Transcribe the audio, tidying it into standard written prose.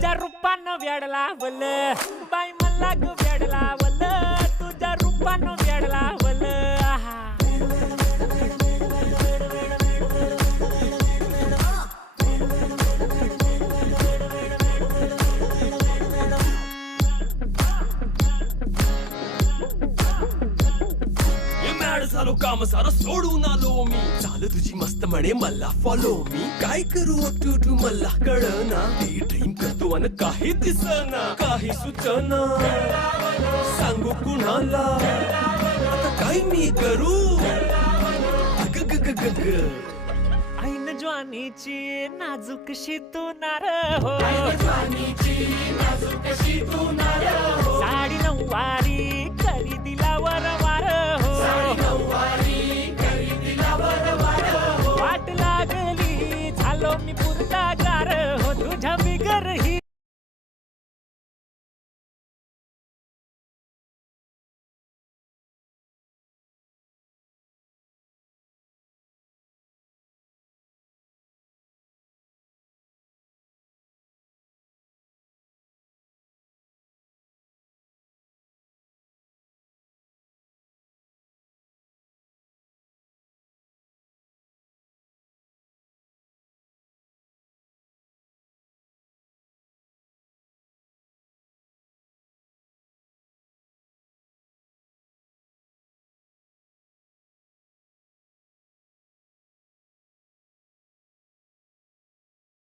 तुझ्या रूपानं वेड लावलं बाई मला ग वेड लावलं तुझ्या रूपानं वेड लावलं आहा. झालो काम सारं सोडून आलो मी चाल तुझी मस्त म्हणे मला फॉलो मी काय करू टू मला कळना ती ड्रीम करतो अन काही दिसना काही सुचना सांगू कुणाला आता काय मी करू ग ग ग ग ग ऐन ज्वानीची नाजूकशी तू नार हो ज्वानीची